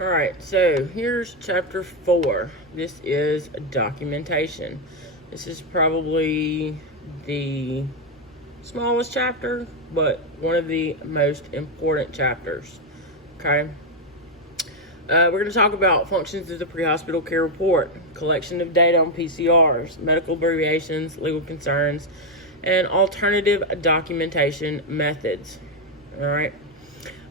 Alright, so here's chapter 4. This is documentation. This is probably the smallest chapter, but one of the most important chapters. Okay? We're going to talk about functions of the pre-hospital care report, collection of data on PCRs, medical abbreviations, legal concerns, and alternative documentation methods. Alright?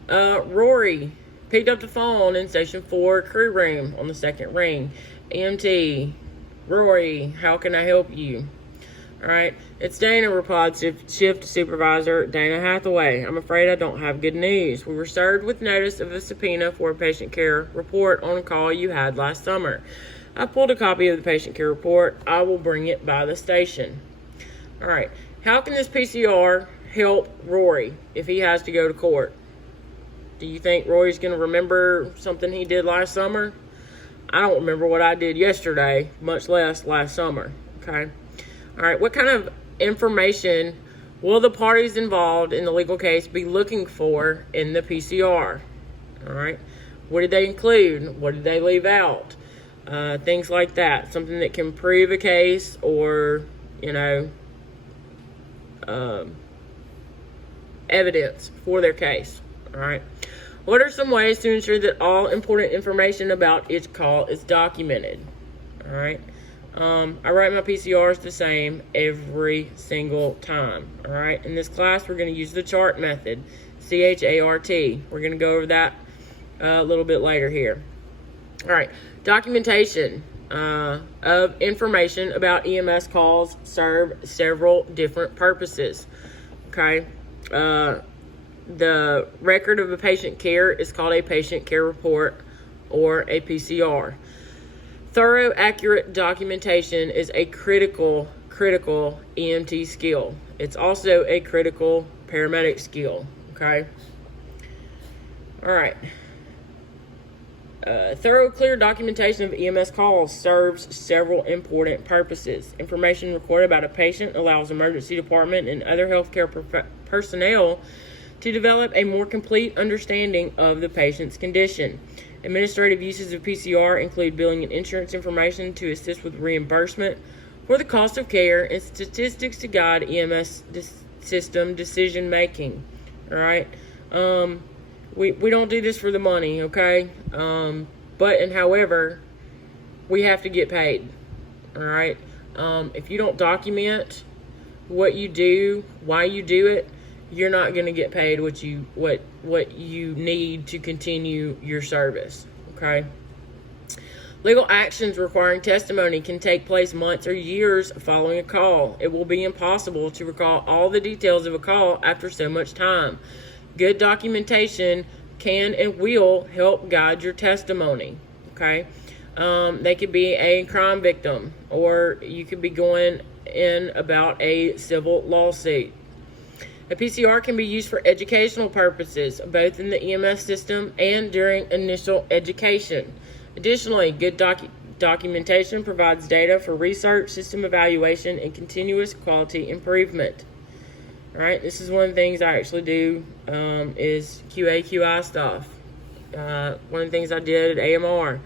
Rory picked up the phone in Station 4 crew room on the second ring. EMT, Rory, how can I help you? Alright, it's Dana, replied shift supervisor Dana Hathaway. I'm afraid I don't have good news. We were served with notice of a subpoena for a patient care report on a call you had last summer. I pulled a copy of the patient care report. I will bring it by the station. Alright, how can this PCR help Rory if he has to go to court? Do you think Rory's going to remember something he did last summer? I don't remember what I did yesterday, much less last summer. Okay? All right, what kind of information will the parties involved in the legal case be looking for in the PCR? All right, what did they include? What did they leave out? Things like that. Something that can prove a case or, evidence for their case. All right. What are some ways to ensure that all important information about each call is documented? All right. I write my PCRs the same every single time. All right. In this class, we're going to use the chart method, CHART. We're going to go over that a little bit later here. All right. Documentation of information about EMS calls serve several different purposes. Okay. The record of a patient care is called a patient care report or a PCR. Thorough, accurate documentation is a critical EMT skill. It's also a critical paramedic skill. Okay? All right. Thorough, clear documentation of EMS calls serves several important purposes. Information recorded about a patient allows emergency department and other healthcare personnel to develop a more complete understanding of the patient's condition. Administrative uses of PCR include billing and insurance information to assist with reimbursement for the cost of care and statistics to guide EMS system decision making. All right. We don't do this for the money, okay? However, we have to get paid. All right. If you don't document what you do, why you do it, you're not going to get paid what you need to continue your service. Okay. Legal actions requiring testimony can take place months or years following a call. It will be impossible to recall all the details of a call after so much time. Good documentation can and will help guide your testimony. Okay. They could be a crime victim, or you could be going in about a civil lawsuit. A PCR can be used for educational purposes, both in the EMS system and during initial education. Additionally, good documentation provides data for research, system evaluation, and continuous quality improvement. All right, this is one of the things I actually do is QA/QI stuff. One of the things I did at AMR.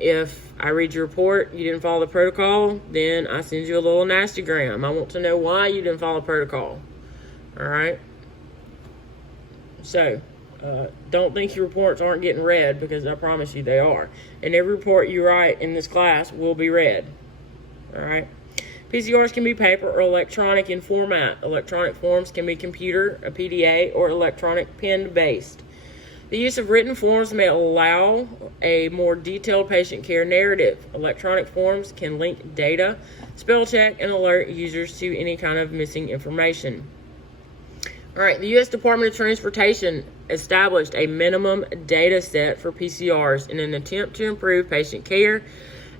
If I read your report, you didn't follow the protocol, then I send you a little nastygram. I want to know why you didn't follow protocol. All right. So, don't think your reports aren't getting read, because I promise you they are. And every report you write in this class will be read. All right. PCRs can be paper or electronic in format. Electronic forms can be computer, a PDA, or electronic pen-based. The use of written forms may allow a more detailed patient care narrative. Electronic forms can link data, spell check, and alert users to any kind of missing information. All right, the U.S. Department of Transportation established a minimum data set for PCRs in an attempt to improve patient care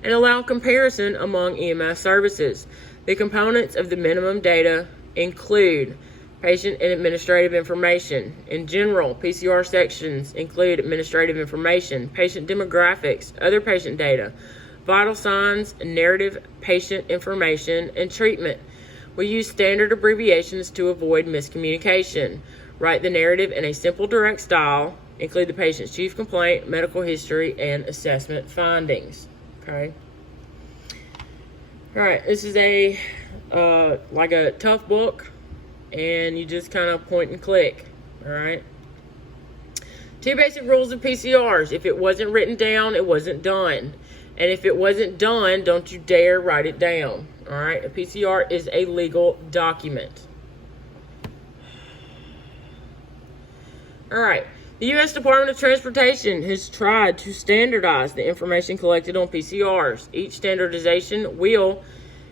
and allow comparison among EMS services. The components of the minimum data include patient and administrative information. In general, PCR sections include administrative information, patient demographics, other patient data, vital signs, narrative patient information, and treatment. We use standard abbreviations to avoid miscommunication. Write the narrative in a simple, direct style. include the patient's chief complaint, medical history, and assessment findings. Okay. All right, this is a like a tough book, and you just kind of point and click. All right. 2 basic rules of PCRs. If it wasn't written down, it wasn't done. And if it wasn't done, don't you dare write it down. All right. A PCR is a legal document. All right. The U.S. Department of Transportation has tried to standardize the information collected on PCRs. Each standardization will,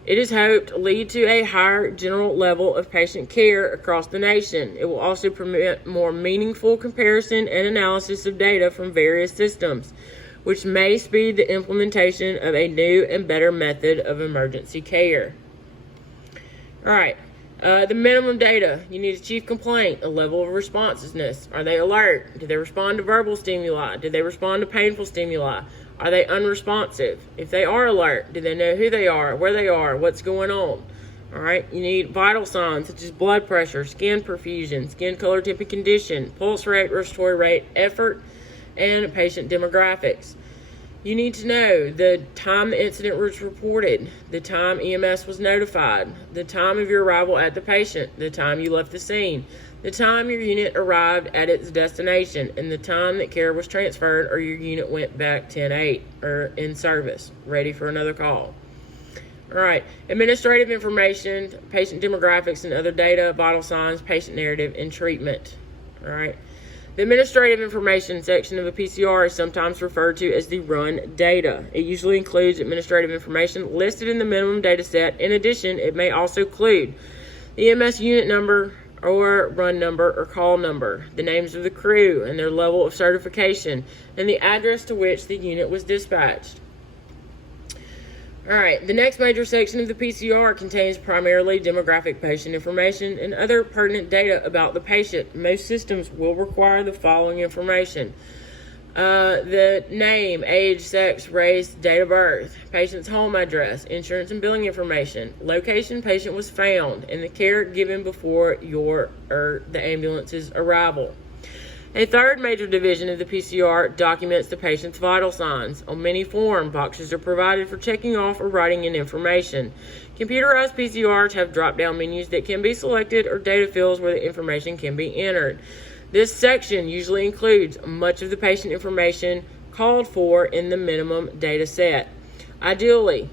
it is hoped, lead to a higher general level of patient care across the nation. It will also permit more meaningful comparison and analysis of data from various systems, which may speed the implementation of a new and better method of emergency care. All right. The minimum data. You need a chief complaint, a level of responsiveness. Are they alert? Do they respond to verbal stimuli? Do they respond to painful stimuli? Are they unresponsive? If they are alert, do they know who they are, where they are, what's going on? All right. You need vital signs such as blood pressure, skin perfusion, skin color, type and condition, pulse rate, respiratory rate, effort, and patient demographics. You need to know the time the incident was reported, the time EMS was notified, the time of your arrival at the patient, the time you left the scene, the time your unit arrived at its destination, and the time that care was transferred or your unit went back 10-8 or in service, ready for another call. All right, administrative information, patient demographics and other data, vital signs, patient narrative, and treatment. All right. The administrative information section of a PCR is sometimes referred to as the run data. It usually includes administrative information listed in the minimum data set. In addition, it may also include the EMS unit number or run number or call number, the names of the crew and their level of certification, and the address to which the unit was dispatched. All right, the next major section of the PCR contains primarily demographic patient information and other pertinent data about the patient. Most systems will require the following information: the name, age, sex, race, date of birth, patient's home address, insurance and billing information, location patient was found, and the care given before the ambulance's arrival. A third major division of the PCR documents the patient's vital signs. On many form, boxes are provided for checking off or writing in information. Computerized PCRs have drop-down menus that can be selected or data fields where the information can be entered. This section usually includes much of the patient information called for in the minimum data set. Ideally,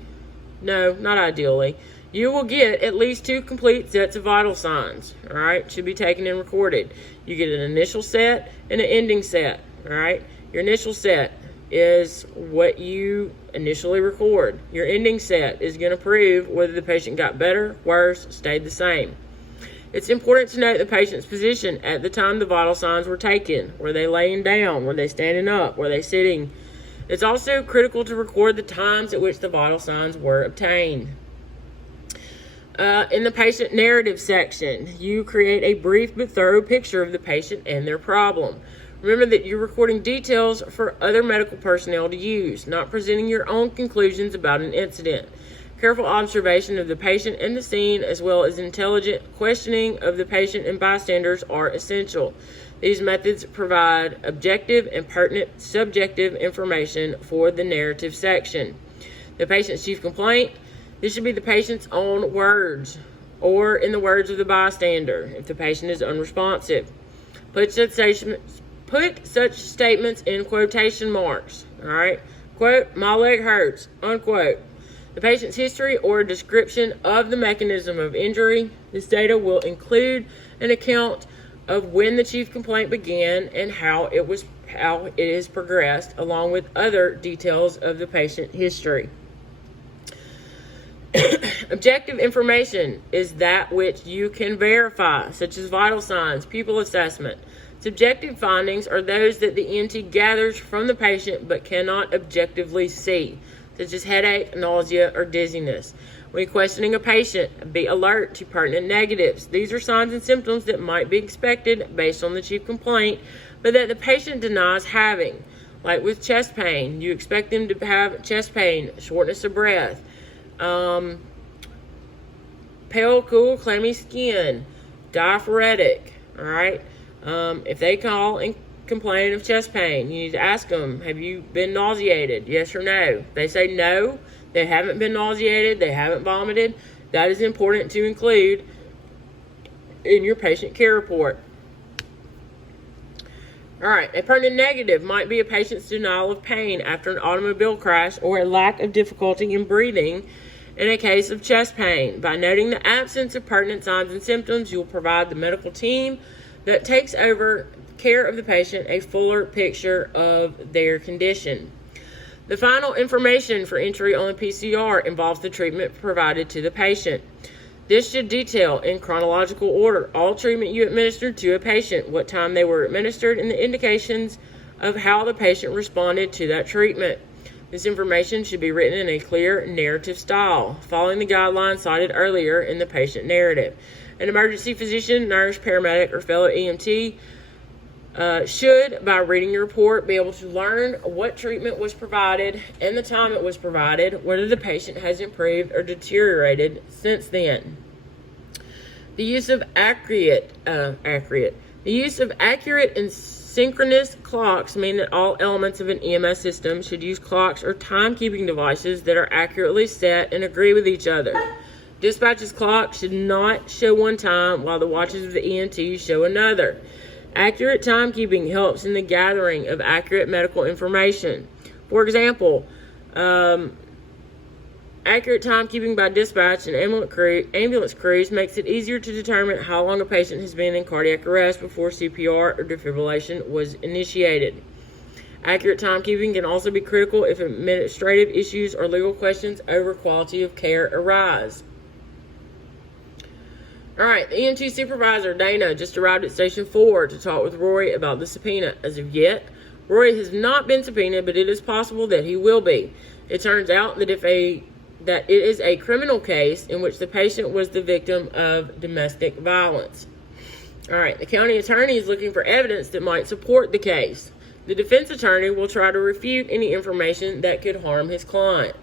you will get at least 2 complete sets of vital signs. All right, should be taken and recorded. You get an initial set and an ending set. All right, your initial set is what you initially record. Your ending set is going to prove whether the patient got better, worse, stayed the same. It's important to note the patient's position at the time the vital signs were taken. Were they laying down? Were they standing up? Were they sitting? It's also critical to record the times at which the vital signs were obtained. In the patient narrative section, you create a brief but thorough picture of the patient and their problem. Remember that you're recording details for other medical personnel to use, not presenting your own conclusions about an incident. Careful observation of the patient and the scene, as well as intelligent questioning of the patient and bystanders, are essential. These methods provide objective and pertinent subjective information for the narrative section. The patient's chief complaint. This should be the patient's own words, or in the words of the bystander, if the patient is unresponsive. Put such statements in quotation marks. All right? Quote, "My leg hurts," unquote. The patient's history or a description of the mechanism of injury. This data will include an account of when the chief complaint began and how it has progressed, along with other details of the patient history. Objective information is that which you can verify, such as vital signs, pupil assessment. Subjective findings are those that the EMT gathers from the patient but cannot objectively see, such as headache, nausea, or dizziness. When questioning a patient, be alert to pertinent negatives. These are signs and symptoms that might be expected based on the chief complaint, but that the patient denies having. Like with chest pain, you expect them to have chest pain, shortness of breath, pale, cool, clammy skin, diaphoretic. All right. If they call and complain of chest pain. You need to ask them, have you been nauseated? Yes or no. They say no, they haven't been nauseated, they haven't vomited. That is important to include in your patient care report. All right, a pertinent negative might be a patient's denial of pain after an automobile crash or a lack of difficulty in breathing in a case of chest pain. By noting the absence of pertinent signs and symptoms, you will provide the medical team that takes over care of the patient a fuller picture of their condition. The final information for entry on the PCR involves the treatment provided to the patient. This should detail in chronological order all treatment you administered to a patient, what time they were administered, and the indications of how the patient responded to that treatment. This information should be written in a clear narrative style, following the guidelines cited earlier in the patient narrative. An emergency physician, nurse, paramedic, or fellow EMT should, by reading your report, be able to learn what treatment was provided and the time it was provided, whether the patient has improved or deteriorated since then. The use of accurate and synchronous clocks mean that all elements of an EMS system should use clocks or timekeeping devices that are accurately set and agree with each other. Dispatch's clock should not show one time while the watches of the EMT show another. Accurate timekeeping helps in the gathering of accurate medical information. For example, accurate timekeeping by dispatch and ambulance crews makes it easier to determine how long a patient has been in cardiac arrest before CPR or defibrillation was initiated. Accurate timekeeping can also be critical if administrative issues or legal questions over quality of care arise. All right, the EMT supervisor, Dana, just arrived at Station 4 to talk with Rory about the subpoena. As of yet, Rory has not been subpoenaed, but it is possible that he will be. It turns out that it is a criminal case in which the patient was the victim of domestic violence. All right, the county attorney is looking for evidence that might support the case. The defense attorney will try to refute any information that could harm his client.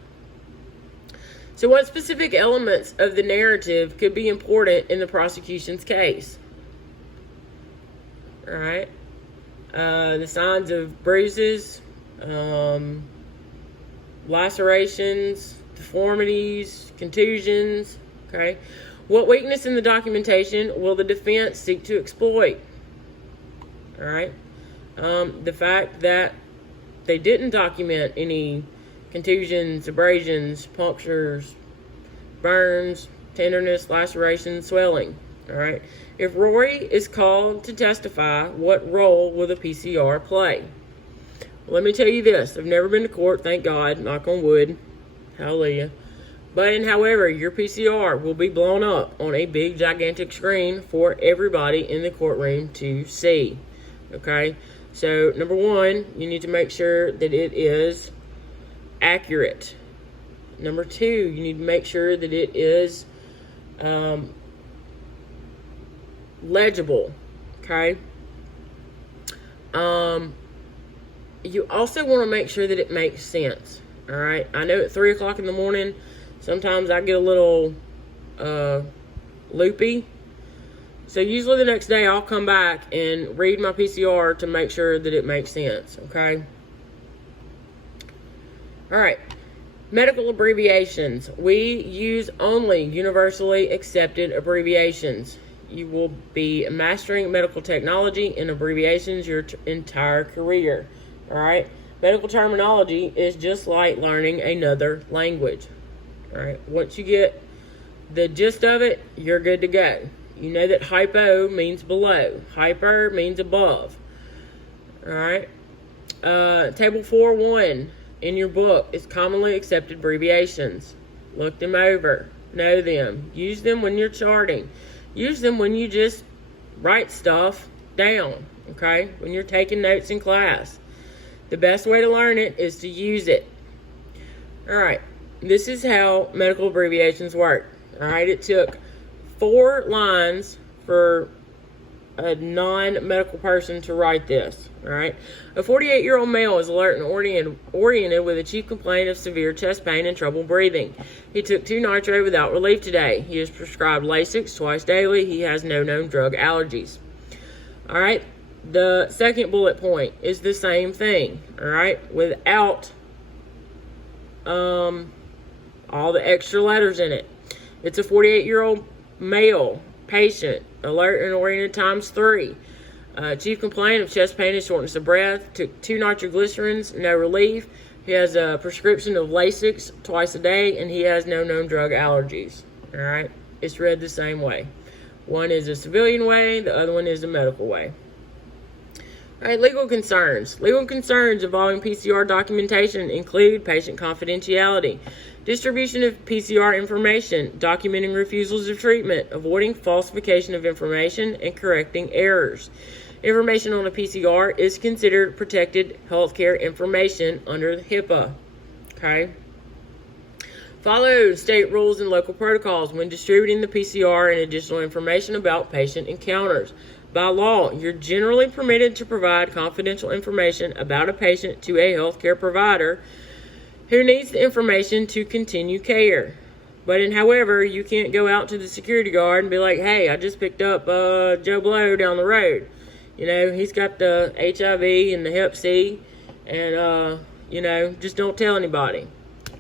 So what specific elements of the narrative could be important in the prosecution's case? All right. The signs of bruises, lacerations, deformities, contusions. Okay. What weakness in the documentation will the defense seek to exploit? All right. The fact that they didn't document any contusions, abrasions, punctures, burns, tenderness, lacerations, swelling. All right. If Rory is called to testify, what role will the PCR play? Well, let me tell you this. I've never been to court, thank God, knock on wood. Hallelujah. But however, your PCR will be blown up on a big, gigantic screen for everybody in the courtroom to see. Okay. So, number one, you need to make sure that it is accurate. Number two, you need to make sure that it is legible. Okay. You also want to make sure that it makes sense. All right. I know at 3 o'clock in the morning, sometimes I get a little loopy. So usually the next day I'll come back and read my PCR to make sure that it makes sense. Okay. All right, medical abbreviations. We use only universally accepted abbreviations. You will be mastering medical technology and abbreviations your entire career. All right, medical terminology is just like learning another language. All right, once you get the gist of it, you're good to go. You know that hypo means below, hyper means above. All right, table 4.1. in your book is commonly accepted abbreviations. Look them over. Know them. Use them when you're charting. Use them when you just write stuff down, okay? When you're taking notes in class. The best way to learn it is to use it. All right. This is how medical abbreviations work. All right. It took 4 lines for a non-medical person to write this. All right. A 48-year-old male is alert and oriented with a chief complaint of severe chest pain and trouble breathing. He took 2 nitro without relief today. He is prescribed Lasix twice daily. He has no known drug allergies. All right. The second bullet point is the same thing, all right, without all the extra letters in it. It's a 48-year-old male patient, alert and oriented ×3. Chief complaint of chest pain and shortness of breath. Took 2 nitroglycerins, no relief. He has a prescription of Lasix twice a day, and he has no known drug allergies. All right, it's read the same way. One is a civilian way, the other one is a medical way. All right, legal concerns. Legal concerns involving PCR documentation include patient confidentiality, distribution of PCR information, documenting refusals of treatment, avoiding falsification of information, and correcting errors. Information on a PCR is considered protected healthcare information under the HIPAA. Okay? Follow state rules and local protocols when distributing the PCR and additional information about patient encounters. By law, you're generally permitted to provide confidential information about a patient to a healthcare provider who needs the information to continue care. However, you can't go out to the security guard and be like, hey, I just picked up Joe Blow down the road. You know, he's got the HIV and the Hep C, and, you know, just don't tell anybody.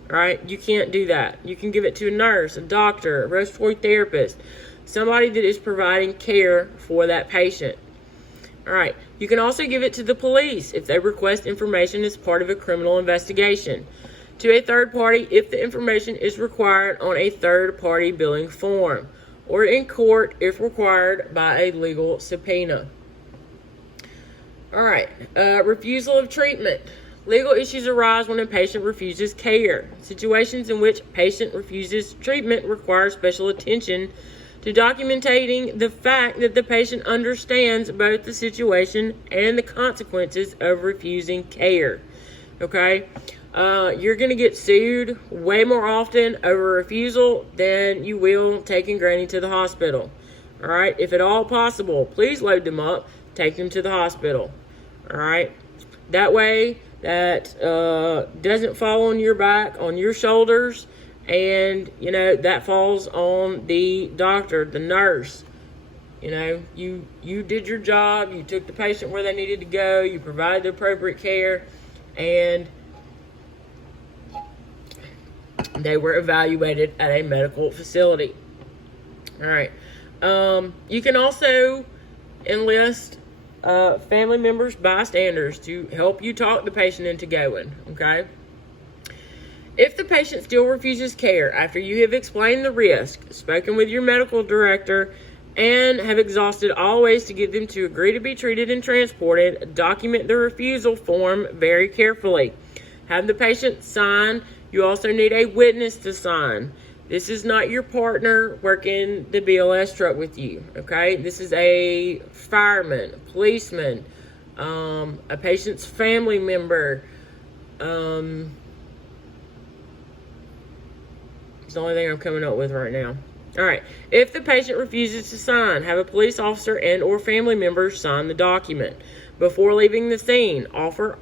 All right? You can't do that. You can give it to a nurse, a doctor, a respiratory therapist, somebody that is providing care for that patient. All right. You can also give it to the police if they request information as part of a criminal investigation. To a third party if the information is required on a third party billing form, or in court if required by a legal subpoena. All right. Refusal of treatment. Legal issues arise when a patient refuses care. Situations in which patient refuses treatment require special attention to documenting the fact that the patient understands both the situation and the consequences of refusing care. Okay? You're going to get sued way more often over refusal than you will taking Granny to the hospital. All right? If at all possible, please load them up, take them to the hospital. All right? That way, that doesn't fall on your back, on your shoulders, and, you know, that falls on the doctor, the nurse. You know, you did your job, you took the patient where they needed to go, you provided the appropriate care, and they were evaluated at a medical facility. All right. You can also enlist family members, bystanders, to help you talk the patient into going, okay? If the patient still refuses care after you have explained the risk, spoken with your medical director, and have exhausted all ways to get them to agree to be treated and transported, document the refusal form very carefully. Have the patient sign. You also need a witness to sign. This is not your partner working the BLS truck with you, okay? This is a fireman, a policeman, a patient's family member. It's the only thing I'm coming up with right now. All right. If the patient refuses to sign, have a police officer and or family member sign the document. Before leaving the scene, offer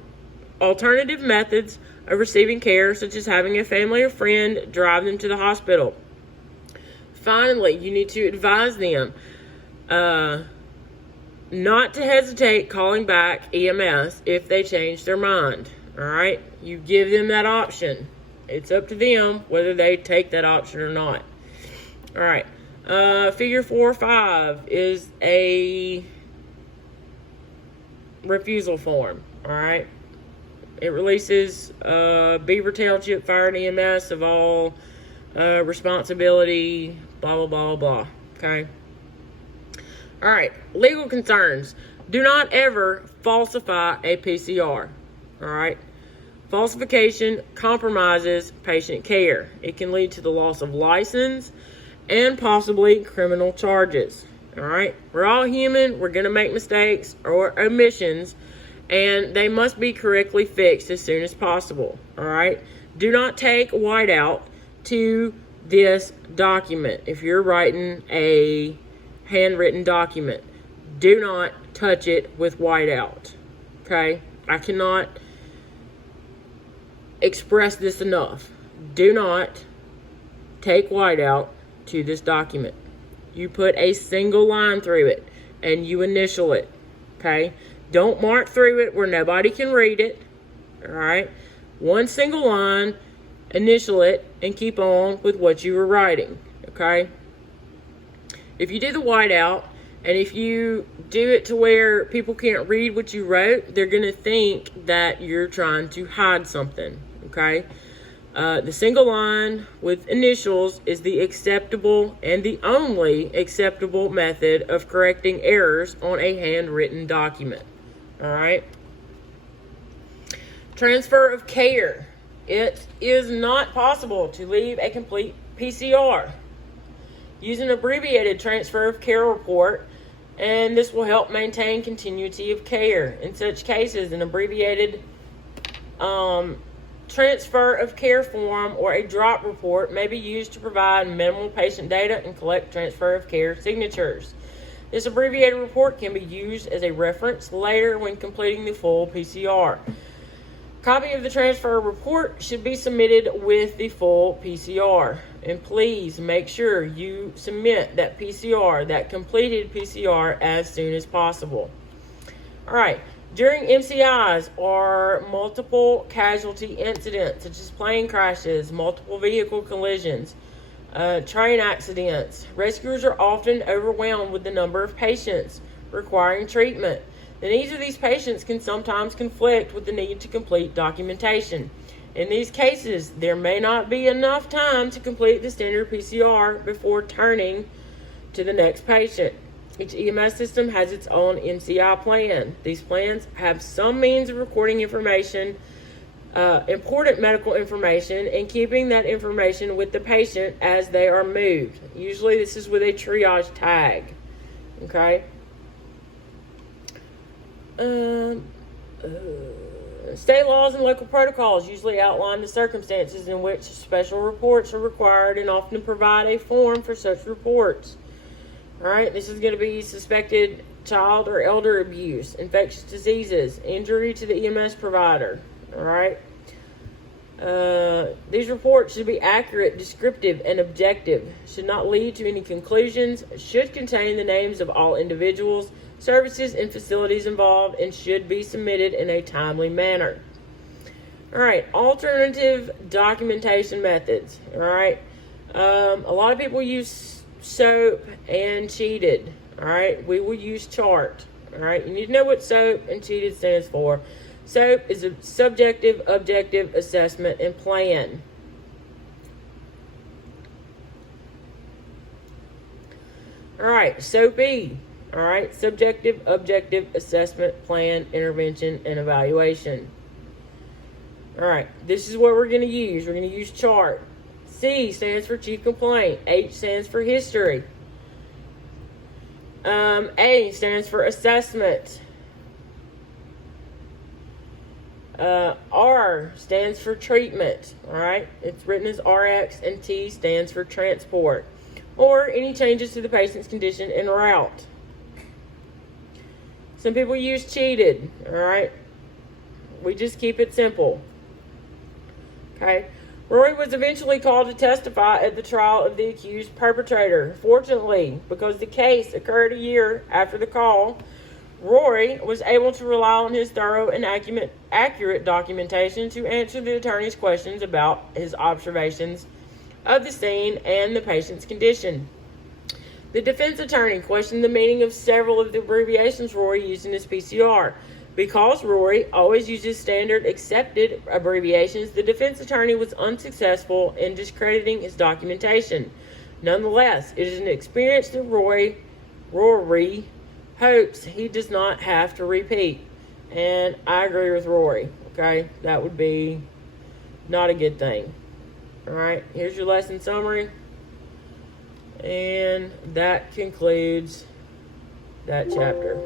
alternative methods of receiving care, such as having a family or friend drive them to the hospital. Finally, you need to advise them not to hesitate calling back EMS if they change their mind. All right? You give them that option. It's up to them whether they take that option or not. All right. Figure 4 or 5 is a refusal form. All right. It releases Beaver Township Fire and EMS of all responsibility, blah, blah, blah, blah. Okay. All right. Legal concerns. Do not ever falsify a PCR. All right. Falsification compromises patient care. It can lead to the loss of license and possibly criminal charges. All right? We're all human. We're going to make mistakes or omissions, and they must be correctly fixed as soon as possible. All right? Do not take whiteout to this document. If you're writing a handwritten document, do not touch it with whiteout. Okay? I cannot express this enough. Do not take whiteout to this document. You put a single line through it and you initial it. Okay? Don't mark through it where nobody can read it. All right? One single line, initial it, and keep on with what you were writing. Okay? If you do the whiteout, and if you do it to where people can't read what you wrote, they're going to think that you're trying to hide something. Okay? The single line with initials is the acceptable and the only acceptable method of correcting errors on a handwritten document. All right? Transfer of care. It is not possible to leave a complete PCR. Use an abbreviated transfer of care report, and this will help maintain continuity of care. In such cases, an abbreviated transfer of care form or a drop report may be used to provide minimal patient data and collect transfer of care signatures. This abbreviated report can be used as a reference later when completing the full PCR. Copy of the transfer report should be submitted with the full PCR. And please make sure you submit that PCR, that completed PCR, as soon as possible. All right. During MCIs or multiple casualty incidents, such as plane crashes, multiple vehicle collisions, train accidents, rescuers are often overwhelmed with the number of patients requiring treatment. The needs of these patients can sometimes conflict with the need to complete documentation. In these cases, there may not be enough time to complete the standard PCR before turning to the next patient. Each EMS system has its own MCI plan. These plans have some means of recording information, important medical information, and keeping that information with the patient as they are moved. Usually this is with a triage tag. Okay? State laws and local protocols usually outline the circumstances in which special reports are required and often provide a form for such reports. All right, this is going to be suspected child or elder abuse, infectious diseases, injury to the EMS provider. All right. These reports should be accurate, descriptive, and objective. Should not lead to any conclusions. Should contain the names of all individuals, services, and facilities involved, and should be submitted in a timely manner. All right, alternative documentation methods. All right, a lot of people use SOAP and CHEATED. All right, we will use CHART. All right, you need to know what SOAP and CHEATED stands for. SOAP is a subjective, objective assessment and plan. All right, SOAP-E. All right, subjective, objective assessment, plan, intervention, and evaluation. All right, this is what we're going to use. We're going to use CHART. C stands for chief complaint. H stands for history. A stands for assessment. R stands for treatment. All right, it's written as RX, and T stands for transport, or any changes to the patient's condition en route. Some people use CHEATED. All right, we just keep it simple. Okay. Rory was eventually called to testify at the trial of the accused perpetrator. Fortunately, because the case occurred a year after the call, Rory was able to rely on his thorough and accurate documentation to answer the attorney's questions about his observations of the scene and the patient's condition. The defense attorney questioned the meaning of several of the abbreviations Rory used in his PCR. Because Rory always uses standard accepted abbreviations, the defense attorney was unsuccessful in discrediting his documentation. Nonetheless, it is an experience that Rory hopes he does not have to repeat. And I agree with Rory. Okay, that would be not a good thing. All right, here's your lesson summary. And that concludes that chapter.